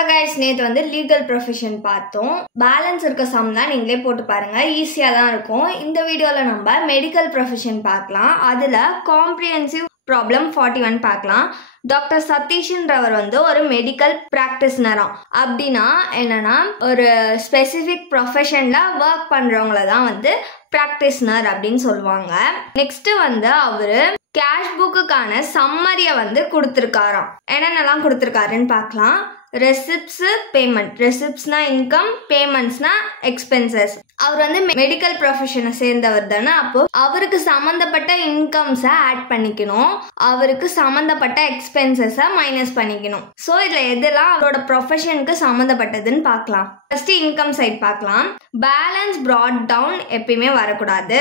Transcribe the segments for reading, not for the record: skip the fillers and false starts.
Hello guys, நேற்று வந்து legal profession பார்த்தோம். பேலன்ஸ் இருக்க சம் தான் நீங்களே போட்டு பாருங்க, ஈஸியாக தான் இருக்கும். இந்த வீடியோவில் நம்ம மெடிக்கல் ப்ரொஃபஷன் பார்க்கலாம். அதில் காம்ப்ரிஹென்சிவ் ப்ராப்ளம் 41 பார்க்கலாம். டாக்டர் சதீஷ்ன்றவர் வந்து ஒரு மெடிக்கல் ப்ராக்டிஸ்னராம். அப்படின்னா என்னன்னா, ஒரு ஸ்பெசிஃபிக் ப்ரொஃபஷனில் ஒர்க் பண்ணுறவங்கள தான் வந்து ப்ராக்டிஸ்னர் அப்படின்னு சொல்லுவாங்க. நெக்ஸ்ட் வந்து அவரு கேஷ் புக்குக்கான சம்மரியை வந்து கொடுத்துருக்காராம். என்னென்னலாம் கொடுத்துருக்காருன்னு பார்க்கலாம். Receipts, payment. ரெசிப்ட்ஸ்னா இன்கம், பேமெண்ட்ஸ்னா எக்ஸ்பென்சஸ். அவர் வந்து மெடிக்கல் ப்ரொஃபஷனை சேர்ந்தவர் தானே, அப்போ அவருக்கு சம்மந்தப்பட்ட இன்கம்ஸை ஆட் பண்ணிக்கணும், அவருக்கு சம்மந்தப்பட்ட எக்ஸ்பென்சஸை மைனஸ் பண்ணிக்கணும். ஸோ இதில் எதெல்லாம் அவரோட ப்ரொஃபஷனுக்கு சம்மந்தப்பட்டதுன்னு பார்க்கலாம். ஃபர்ஸ்ட் இன்கம் சைட் பார்க்கலாம். பேலன்ஸ் ப்ராட் டவுன் எப்பயுமே வரக்கூடாது.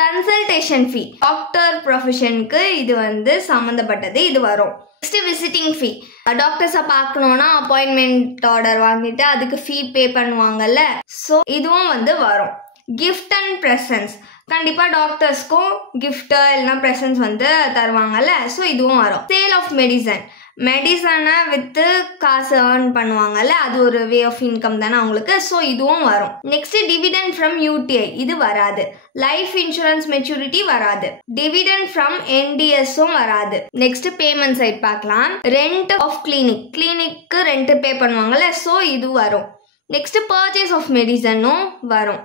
கன்சல்டேஷன் ஃபீ, டாக்டர் ப்ரொஃபஷனுக்கு இது வந்து சம்மந்தப்பட்டது, இது வரும். நெக்ஸ்ட் விசிட்டிங் ஃபீ, டாக்டர்ஸை பார்க்கணுன்னா அப்பாயின்மெண்ட் ஆர்டர் வாங்கிட்டு அதுக்கு ஃபீ பே பண்ணுவாங்கல்ல, ஸோ இதுவும் வந்து வரும். கிஃப்ட் அண்ட் ப்ரெசன்ஸ், கண்டிப்பாக டாக்டர்ஸ்க்கும் கிஃப்ட் இல்லைனா ப்ரெசன்ஸ் வந்து தருவாங்கல்ல, ஸோ இதுவும் வரும். சேல் ஆஃப் மெடிசன், மெடிசனை விற்று காசு ஏர்ன் பண்ணுவாங்கல்ல, அது ஒரு வே ஆஃப் இன்கம் தானே அவங்களுக்கு, ஸோ இதுவும் வரும். நெக்ஸ்ட் டிவிடெண்ட் ஃப்ரம் யூடிஐ, இது வராது. லைஃப் இன்சூரன்ஸ் மெச்சூரிட்டி வராது. டிவிடெண்ட் ஃப்ரம் என்டிஎஸும் வராது. நெக்ஸ்ட் பேமெண்ட் சைட் பார்க்கலாம். ரெண்ட் ஆஃப் கிளினிக், கிளினிக்கு ரெண்ட் பே பண்ணுவாங்கல்ல, ஸோ இது வரும். நெக்ஸ்ட் பர்ச்சேஸ் ஆஃப் மெடிசனும் வரும்.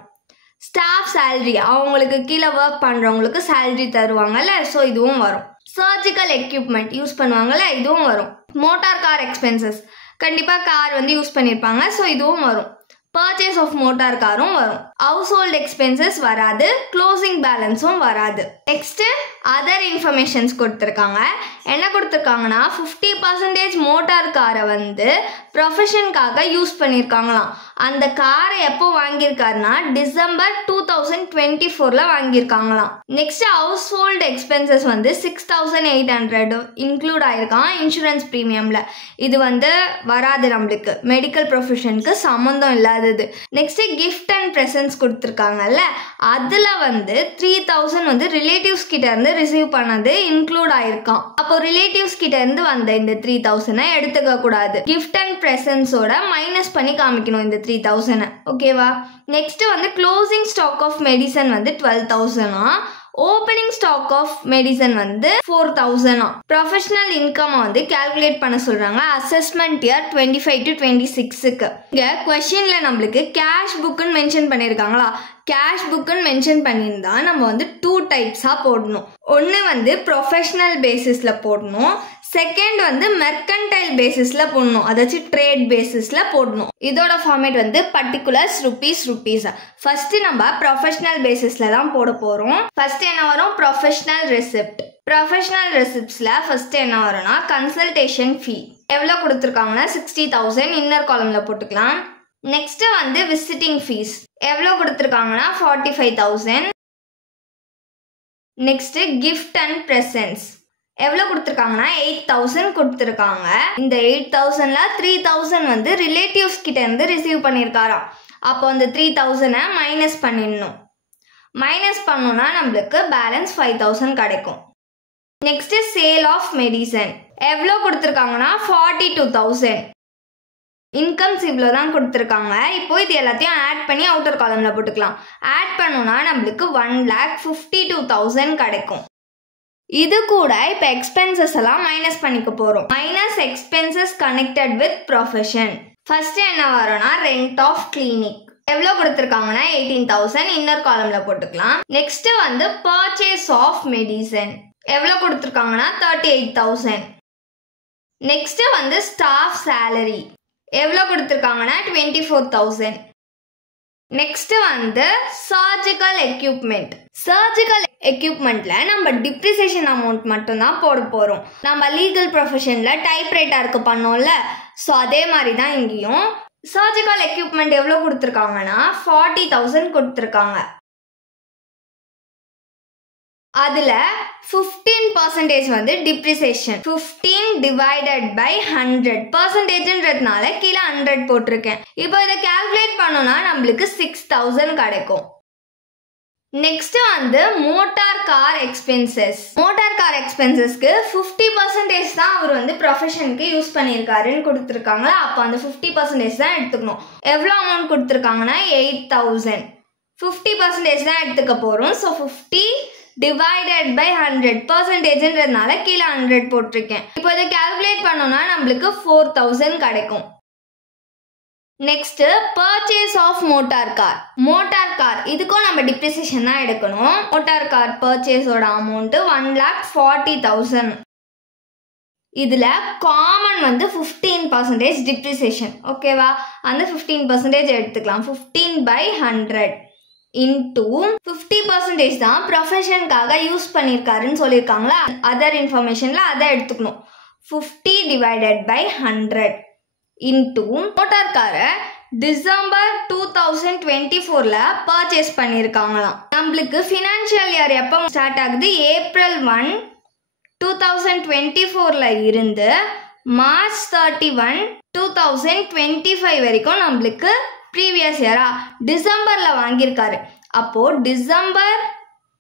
ஸ்டாஃப் சேலரி, அவங்களுக்கு கீழே ஒர்க் பண்ணுறவங்களுக்கு சேலரி தருவாங்கல்ல, ஸோ இதுவும் வரும். சர்ஜிக்கல் எக்யூப்மெண்ட் யூஸ் பண்ணுவாங்கல்ல, இதுவும் வரும். மோட்டார் கார் எக்ஸ்பென்சஸ், கண்டிப்பாக கார் வந்து யூஸ் பண்ணியிருப்பாங்க, ஸோ இதுவும் வரும். பர்ச்சேஸ் ஆஃப் மோட்டார் காரும் வரும். ஹவுஸ் ஹோல்ட் எக்ஸ்பென்சஸ் வராது. க்ளோசிங் பேலன்ஸும் வராது. நெக்ஸ்ட் அதர் இன்ஃபர்மேஷன்ஸ் கொடுத்துருக்காங்க. என்ன கொடுத்துருக்காங்கன்னா, 50% மோட்டார் காரை வந்து ப்ரொஃபஷனுக்காக யூஸ் பண்ணியிருக்காங்களாம். அந்த காரை எப்போ வாங்கியிருக்காருன்னா டிசம்பர் 2024 வாங்கியிருக்காங்களாம். நெக்ஸ்ட் ஹவுஸ் ஹோல்டு எக்ஸ்பென்சஸ் வந்து 6800 இன்க்ளூட் ஆயிருக்கான் இன்சூரன்ஸ் ப்ரீமியம்ல. இது வந்து வராது, நம்மளுக்கு மெடிக்கல் ப்ரொஃபஷனுக்கு சம்மந்தம் இல்லாதது. நெக்ஸ்ட் கிஃப்ட் அண்ட் ப்ரெசன்ஸ் கொடுத்துருக்காங்கல்ல, அதுல வந்து 3000 வந்து ரிலேட்டிவ்ஸ் கிட்ட இருந்து ரிசீவ் பண்ணது இன்க்ளூட் ஆயிருக்கான். அப்போ ரிலேட்டிவ்ஸ் கிட்ட இருந்து வந்த இந்த 3000 எடுத்துக்க கூடாது. கிஃப்ட் அண்ட் ப்ரெசன்ஸோட மைனஸ் பண்ணி காமிக்கணும் இந்த 3000, ஓகேவா? நெக்ஸ்ட் வந்து க்ளோசிங் ஸ்டாக் ஆஃப் மெடிசன் வந்து 12,000. ஓப்பனிங் ஸ்டாக் ஆஃப் மெடிசன் வந்து 4,000. ப்ரொஃபஷனல் இன்கம் வந்து கால்குலேட் பண்ண சொல்றாங்க அசஸ்மெண்ட் இயர் 25 to 26க்கு. இங்க क्वेश्चनல நம்மளுக்கு கேஷ் புக்னு மென்ஷன் பண்ணிருக்காங்களா? கேஷ் புக்னு மென்ஷன் பண்ணியிருந்தா நம்ம வந்து 2 டைப்ஸா போடணும். ஒன்று வந்து ப்ரொஃபஷனல் பேசிஸ்ல போடணும், செகண்ட் வந்து மெர்கன்டைல் பேசிஸ்ல போடணும், அதாச்சும் ட்ரேட் பேசிஸ்ல போடணும். இதோட ஃபார்மேட் வந்து பர்டிகுலர்ஸ், ருபீஸ். ஃபர்ஸ்ட் நம்ம ப்ரொஃபஷனல் பேசிஸ்ல தான் போட போறோம். ஃபர்ஸ்ட் என்ன வரும்? Professional receipt. ப்ரொஃபஷனல் ரெசிப்ட்ஸ்ல ஃபர்ஸ்ட் என்ன வரும்னா கன்சல்டேஷன் ஃபீ. எவ்வளோ கொடுத்துருக்காங்கன்னா 60,000 இன்னர் காலம்ல போட்டுக்கலாம். நெக்ஸ்ட் வந்து விசிட்டிங் ஃபீஸ் எவ்வளோ கொடுத்துருக்காங்கன்னா 45,000. நெக்ஸ்ட் கிஃப்ட் அண்ட் ப்ரெசன்ஸ் எவ்வளோ கொடுத்துருக்காங்கன்னா 8,000 கொடுத்துருக்காங்க. இந்த 8,000ல 3,000 வந்து ரிலேட்டிவ்ஸ் கிட்ட இருந்து ரிசீவ் பண்ணியிருக்காராம். அப்போ அந்த 3,000 மைனஸ் பண்ணிடணும். மைனஸ் பண்ணோம்னா நம்மளுக்கு பேலன்ஸ் 5,000 கிடைக்கும். நெக்ஸ்ட் சேல் ஆஃப் மெடிசன் எவ்வளோ கொடுத்துருக்காங்கன்னா 42,000. இன்கம்ஸ் இவ்வளோ தான் கொடுத்துருக்காங்க. இப்போ இது எல்லாத்தையும் ஆட் பண்ணி அவுட்டர் காலம்ல போட்டுக்கலாம். ஆட் பண்ணோம்னா நம்மளுக்கு 1,52,000 கிடைக்கும். இது கூட இப்போ எக்ஸ்பென்சஸ் எல்லாம் மைனஸ் பண்ணிக்க போறோம். Minus expenses connected with profession. First என்ன வரும்னா ரெண்ட் ஆஃப் கிளினிக் எவ்வளோ கொடுத்துருக்காங்கன்னா 18,000 இன்னர் காலம்ல போட்டுக்கலாம். நெக்ஸ்ட் வந்து பர்ச்சேஸ் ஆஃப் மெடிசன் எவ்வளோ கொடுத்துருக்காங்கன்னா 38,000. நெக்ஸ்ட் வந்து ஸ்டாஃப் சேலரி எவ்வளோ கொடுத்துருக்காங்கன்னா 24,000. நெக்ஸ்ட் வந்து சர்ஜிக்கல் எக்யூப்மெண்ட். சர்ஜிக்கல் எக்யூப்மெண்ட்ல நம்ம டிப்ரிசியேஷன் அமௌண்ட் மட்டும் தான் போட போறோம். நம்ம லீகல் ப்ரொஃபஷன்ல டைப்ரைட்டருக்கு பண்ணோம்ல, ஸோ அதே மாதிரி தான் இங்கேயும். சர்ஜிக்கல் எக்யூப்மெண்ட் எவ்வளோ கொடுத்துருக்காங்கன்னா 40,000 கொடுத்துருக்காங்க. அதுல 15% வந்து டிப்ரிசியேஷன். 15 டிவைடட் பை 100%ன்றதுனால கீழே 100 போட்டிருக்கேன். இப்போ இதை கால்குலேட் பண்ணோம்னா நம்மளுக்கு 6,000 கிடைக்கும். நெக்ஸ்ட் வந்து motor car expenses. Motor car எக்ஸ்பென்சஸ்க்கு 50% தான் அவர் வந்து ப்ரொஃபஷனுக்கு யூஸ் பண்ணியிருக்காருன்னு கொடுத்துருக்காங்க. அப்போ அந்த 50% தான் எடுத்துக்கணும். எவ்வளோ அமௌண்ட் கொடுத்துருக்காங்கன்னா 8,000. 50% தான் எடுத்துக்க போகிறோம். ஸோ 50 டிவைடட் பை 100 பர்சன்டேஜ்ன்றதுனால கீழே 100 போட்டிருக்கேன். இப்போ இதை கால்குலேட் பண்ணோம்னா நம்மளுக்கு 4,000 கிடைக்கும். Next purchase of motor car. Motor car இதுக்கும் நம்ம டிப்ரிசியேஷன் தான் எடுக்கணும். மோட்டார் கார் பர்ச்சேஸோட அமௌண்ட் 1,40,000. இதுல காமன் வந்து 15% டிப்ரிசியேஷன். ஓகேவா? அந்த 15% எடுத்துக்கலாம். 15/100 இன்டூ 50% தான் ப்ரொஃபஷனுக்காக யூஸ் பண்ணியிருக்காருன்னு சொல்லியிருக்காங்களா, அதர் இன்ஃபர்மேஷன்ல அதை எடுத்துக்கணும். 50 டிவைடட் பை 100 இன்டூ மோட்டார் காரை டிசம்பர் 2024ல பர்ச்சேஸ் பண்ணியிருக்காங்களாம். நம்மளுக்கு ஃபினான்ஷியல் இயர் எப்போ ஸ்டார்ட் ஆகுது? April 1, 2024ல இருந்து March 31, 2025 வரைக்கும் நம்மளுக்கு ப்ரீவியஸ் இயரா டிசம்பர்ல வாங்கியிருக்காரு. அப்போ டிசம்பர்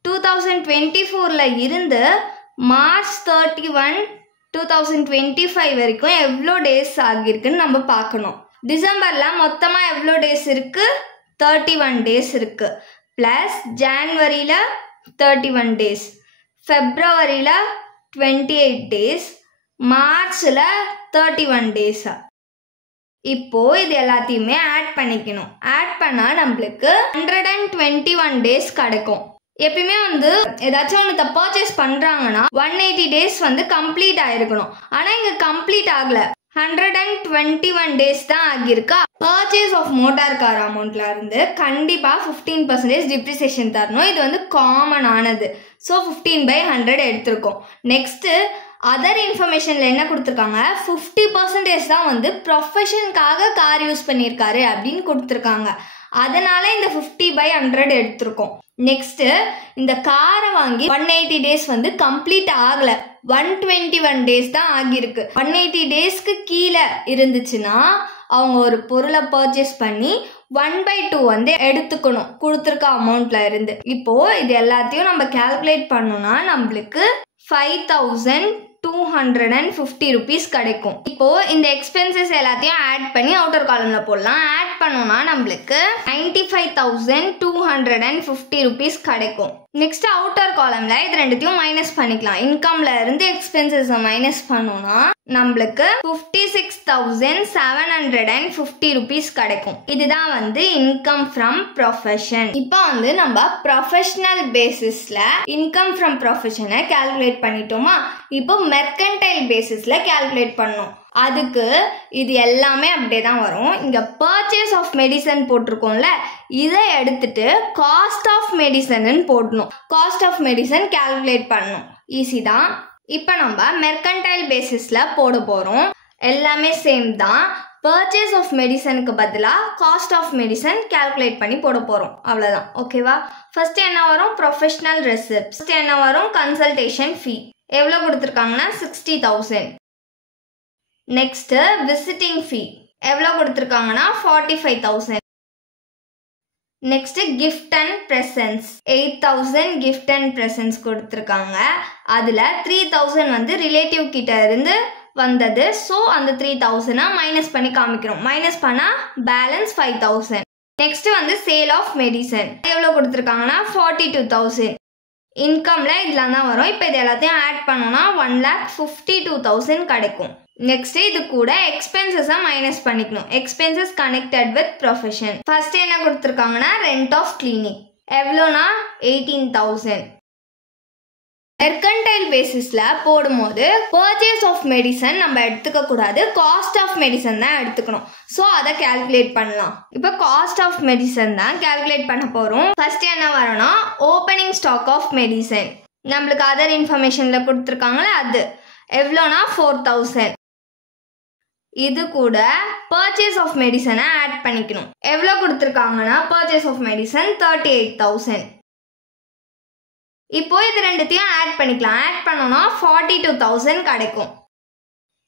2024ல இருந்து March 31, 2025 வரைக்கும் எவ்வளோ டேஸ் ஆகியிருக்குன்னு நம்ம பார்க்கணும். டிசம்பரில் மொத்தமாக எவ்வளோ டேஸ் இருக்குது? 31 டேஸ் இருக்குது. ப்ளஸ் ஜான்வரியில் 31 டேஸ், ஃபெப்ரவரியில் 28 டேஸ், மார்ச்சில் 31 டேஸா. இப்போது இது எல்லாத்தையுமே ஆட் பண்ணிக்கணும். ஆட் பண்ணால் நம்மளுக்கு 121 டேஸ் கிடைக்கும். எப்பயுமே வந்து ஏதாச்சும் ஒன்று பர்ச்சேஸ் பண்ணுறாங்கன்னா 180 டேஸ் வந்து கம்ப்ளீட் ஆகிருக்கணும். ஆனால் இங்கே கம்ப்ளீட் ஆகலை, 121 டேஸ் தான் ஆகியிருக்கா. பர்ச்சேஸ் ஆஃப் மோட்டார் கார் அமௌண்ட்ல இருந்து கண்டிப்பாக 15% டிப்ரிசியேஷன் தரணும். இது வந்து காமன் ஆனது. ஸோ 15/100 எடுத்திருக்கோம். நெக்ஸ்ட்டு அதர் இன்ஃபர்மேஷனில் என்ன கொடுத்துருக்காங்க? 50% தான் வந்து ப்ரொஃபஷனுக்காக கார் யூஸ் பண்ணியிருக்காரு அப்படின்னு கொடுத்துருக்காங்க. அதனால இந்த 50/100 எடுத்திருக்கோம். நெக்ஸ்ட் இந்த காரை வாங்கி 180 டேஸ் வந்து கம்ப்ளீட் ஆகல, 121 டேஸ் தான் ஆகியிருக்கு. 180 டேஸ்க்கு கீழே இருந்துச்சுன்னா அவங்க ஒரு பொருளை பர்ச்சேஸ் பண்ணி 1/2 வந்து எடுத்துக்கணும் கொடுத்துருக்க அமௌண்ட்ல இருந்து. இப்போ இது எல்லாத்தையும் நம்ம கால்குலேட் பண்ணோம்னா நம்மளுக்கு 5,250 rupees கிடைக்கும். இப்போ இந்த எக்ஸ்பென்சஸ் எல்லாத்தையும் ஆட் பண்ணி அவுட்டர் காலம்ல போடலாம். ஆட் பண்ணோம்னா நம்மளுக்கு 95,250 rupees கிடைக்கும். நெக்ஸ்ட் அவுட்டர் காலம்ல இது ரெண்டுத்தையும் மைனஸ் பண்ணிக்கலாம். இன்கம்ல இருந்து எக்ஸ்பென்சஸ் மைனஸ் பண்ணோம்னா நம்மளுக்கு 56,750 rupees கிடைக்கும். இதுதான் வந்து இன்கம் ஃப்ரம் ப்ரொஃபஷன். இப்போ வந்து நம்ம ப்ரொஃபஷனல் பேசிஸ்ல இன்கம் ஃப்ரம் ப்ரொஃபஷனை கால்குலேட் பண்ணிட்டோமா, இப்போ மெர்கன்டைல் பேசிஸ்ல கால்குலேட் பண்ணோம். அதுக்கு இது எல்லாமே அப்படியே தான் வரும். இங்க பர்ச்சேஸ் ஆஃப் மெடிசன் போட்டிருக்கோம்ல, இதை எடுத்துட்டு காஸ்ட் ஆஃப் மெடிசன் போடணும். காஸ்ட் ஆஃப் மெடிசன் கால்குலேட் பண்ணணும். ஈஸி தான். இப்போ நம்ம மெர்கன்டைல் பேசிஸ்ல போட போறோம். எல்லாமே சேம் தான். பர்ச்சேஸ் ஆஃப் மெடிசனுக்கு பதிலாக காஸ்ட் ஆஃப் மெடிசன் கால்குலேட் பண்ணி போட போறோம். அவ்வளோதான். ஓகேவா? ஃபர்ஸ்ட் என்ன வரும்? Professional receipts. ஃபர்ஸ்ட் என்ன வரும்? கன்சல்டேஷன் ஃபீ. எவ்வளோ கொடுத்துருக்காங்கன்னா 60,000. நெக்ஸ்ட் விசிட்டிங் ஃபீ எவ்வளோ கொடுத்துருக்காங்கன்னா 45,000. Next gift and presence 8,000 gift and presence கொடுத்துருக்காங்க. அதில் 3,000 வந்து ரிலேட்டிவ் கிட்ட இருந்து வந்தது. ஸோ அந்த 3,000 மைனஸ் பண்ணி காமிக்கிறோம். மைனஸ் பண்ணால் பேலன்ஸ் 5,000. நெக்ஸ்ட் வந்து சேல் ஆஃப் மெடிசன் எவ்வளோ கொடுத்துருக்காங்கன்னா 42,000. இன்கம்ல இதெல்லாம் தான் வரும். இப்போ இது எல்லாத்தையும் ஆட் பண்ணோம்னா 1,52,000 கிடைக்கும். நெக்ஸ்ட் இது கூட எக்ஸ்பென்சஸா மைனஸ் பண்ணிக்கணும். Expenses connected with profession. First என்ன கொடுத்துருக்காங்கன்னா ரெண்ட் ஆஃப் கிளினிக் எவ்வளோனா 18,000. மெர்கன்டைல் பேசிஸ்ல போடும்போது பர்ச்சேஸ் ஆஃப் மெடிசன் நம்ம எடுத்துக்க கூடாது, காஸ்ட் ஆஃப் மெடிசன் தான் எடுத்துக்கணும். ஸோ அதை கால்குலேட் பண்ணலாம். இப்போ காஸ்ட் ஆஃப் மெடிசன் தான் கால்குலேட் பண்ண போறோம். ஃபர்ஸ்ட் என்ன வரும்னா ஓப்பனிங் ஸ்டாக் ஆஃப் மெடிசன். நம்மளுக்கு அதர் இன்ஃபர்மேஷன்ல கொடுத்துருக்காங்களே அது எவ்வளோனா 4,000. இது கூட பர்ச்சேஸ் ஆஃப் மெடிசனை ஆட் பண்ணிக்கணும். எவ்வளோ கொடுத்துருக்காங்கன்னா பர்ச்சேஸ் ஆஃப் மெடிசன் 38,000. இப்போ இது ரெண்டுத்தையும் ஆட் பண்ணிக்கலாம். ஆட் பண்ணோம்னா 42,000 கிடைக்கும்.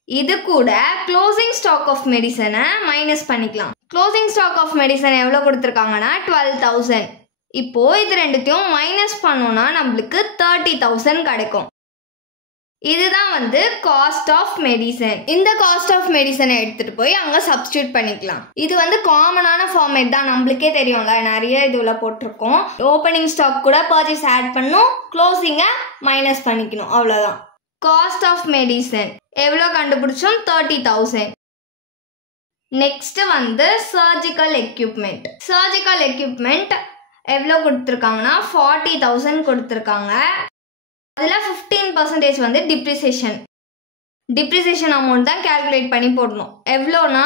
இது கூட க்ளோசிங் ஸ்டாக் ஆஃப் மெடிசனை மைனஸ் பண்ணிக்கலாம். க்ளோசிங் ஸ்டாக் ஆஃப் மெடிசன் எவ்வளோ கொடுத்துருக்காங்கன்னா 12,000. இப்போ இது ரெண்டுத்தையும் மைனஸ் பண்ணோம்னா நம்மளுக்கு 30,000 கிடைக்கும். இதுதான் வந்து காஸ்ட் ஆஃப் மெடிசன். இந்த காஸ்ட் ஆஃப் மெடிசனை எடுத்துட்டு போய் அங்கே சப்ஸ்டியூட் பண்ணிக்கலாம். இது வந்து காமனான ஃபார்மேட் தான், நம்மளுக்கே தெரியும்ல, நிறைய இதுல போட்டிருக்கோம். ஓப்பனிங் ஸ்டாக் கூட பர்ச்சேஸ் ஆட் பண்ணும், க்ளோசிங்கை மைனஸ் பண்ணிக்கணும், அவ்வளோதான். காஸ்ட் ஆஃப் மெடிசன் எவ்வளோ கண்டுபிடிச்சோம்? 30,000. நெக்ஸ்ட் வந்து சர்ஜிக்கல் எக்யூப்மெண்ட். சர்ஜிக்கல் எக்யூப்மெண்ட் எவ்வளோ கொடுத்துருக்காங்கன்னா 40,000 கொடுத்துருக்காங்க. அதில் 15% வந்து டிப்ரிசியேஷன் அமௌண்ட் தான் கேல்குலேட் பண்ணி போடணும். எவ்வளோனா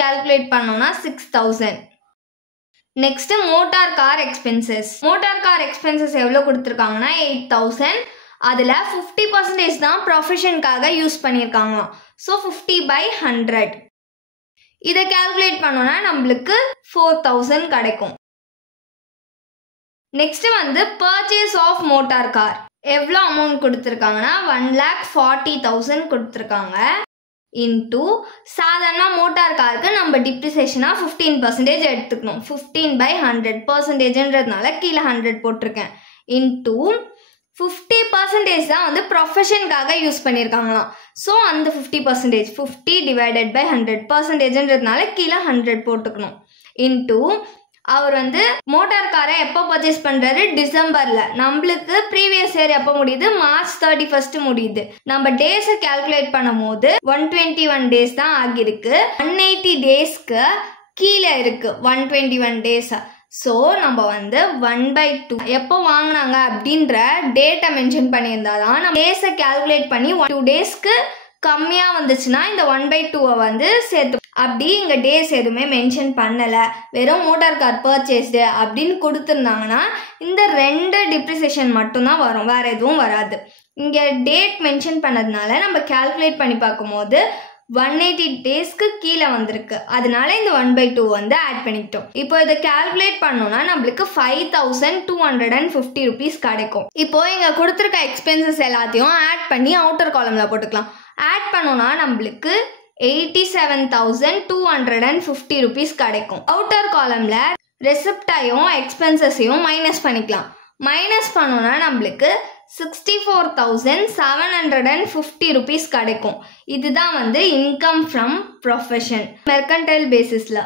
கேல்குலேட் பண்ணோம்னா 6,000. Next motor car expenses. Motor car expenses எவ்வளோ கொடுத்துருக்காங்கன்னா 8,000. அதில் 50% தான் ப்ரொஃபஷனுக்காக யூஸ் பண்ணியிருக்காங்களாம். ஸோ 50/100. இதை கேல்குலேட் பண்ணோம்னா நம்மளுக்கு 4,000 கிடைக்கும். நெக்ஸ்ட் வந்து பர்ச்சேஸ் ஆஃப் மோட்டார் கார் எவ்வளோ அமௌண்ட் கொடுத்துருக்காங்கன்னா 1,40,000 கொடுத்துருக்காங்க. இன்டூ சாதாரண மோட்டார் காருக்கு நம்ம டிப்ரிசியேஷனாக 15% எடுத்துக்கணும். 15/100%ன்றதுனால கீழே 100 போட்டிருக்கேன். இன்டூ 50% தான் வந்து ப்ரொஃபஷனுக்காக யூஸ் பண்ணியிருக்காங்களாம். ஸோ அந்த 50% 50/100%ன்றதுனால கீழே 100 போட்டுக்கணும். இன்டூ அவர் வந்து மோட்டார் காரை எப்போ பர்ச்சேஸ் பண்ணுறாரு? டிசம்பரில். நம்மளுக்கு ப்ரீவியஸ் இயர் எப்போ முடியுது? மார்ச் 31 முடியுது. நம்ம டேஸை கேல்குலேட் பண்ணும் போது 121 டேஸ் தான் ஆகியிருக்கு. 180 டேஸ்க்கு கீழே இருக்கு 121 டேஸ். ஸோ நம்ம வந்து 1/2 எப்போ வாங்கினாங்க அப்படின்ற டேட்டை மென்ஷன் பண்ணியிருந்தா தான் நம்ம டேஸை கேல்குலேட் பண்ணி 2 டேஸ்க்கு கம்மியாக வந்துச்சுன்னா இந்த 1/2 வந்து சேர்த்து. அப்படி இங்கே டேஸ் எதுவுமே மென்ஷன் பண்ணலை, வெறும் மோட்டார் கார் பர்ச்சேஸ்டு அப்படின்னு கொடுத்துருந்தாங்கன்னா இந்த 2 டிப்ரிசியேஷன் மட்டும்தான் வரும், வேறு எதுவும் வராது. இங்கே டேட் மென்ஷன் பண்ணதுனால நம்ம கேல்குலேட் பண்ணி பார்க்கும்போது 180 டேஸ்க்கு கீழே வந்திருக்கு. அதனால இந்த 1/2 வந்து ஆட் பண்ணிக்கிட்டோம். இப்போ இதை கேல்குலேட் பண்ணோம்னா நம்மளுக்கு 5,250 rupees கிடைக்கும். இப்போ இங்கே கொடுத்துருக்க எக்ஸ்பென்சஸ் எல்லாத்தையும் ஆட் பண்ணி அவுட்டர் காலமில் போட்டுக்கலாம். ஆட் பண்ணோம்னா நம்மளுக்கு 87,250 rupees கிடைக்கும். அவுட்டர் காலமில் ரெசிப்டையும் எக்ஸ்பென்சஸையும் மைனஸ் பண்ணிக்கலாம். மைனஸ் பண்ணோம்னா நம்மளுக்கு 64,750 rupees கிடைக்கும். இதுதான் வந்து இன்கம் ஃப்ரம் ப்ரொஃபஷன் மெர்கன்டைல் பேசிஸில்.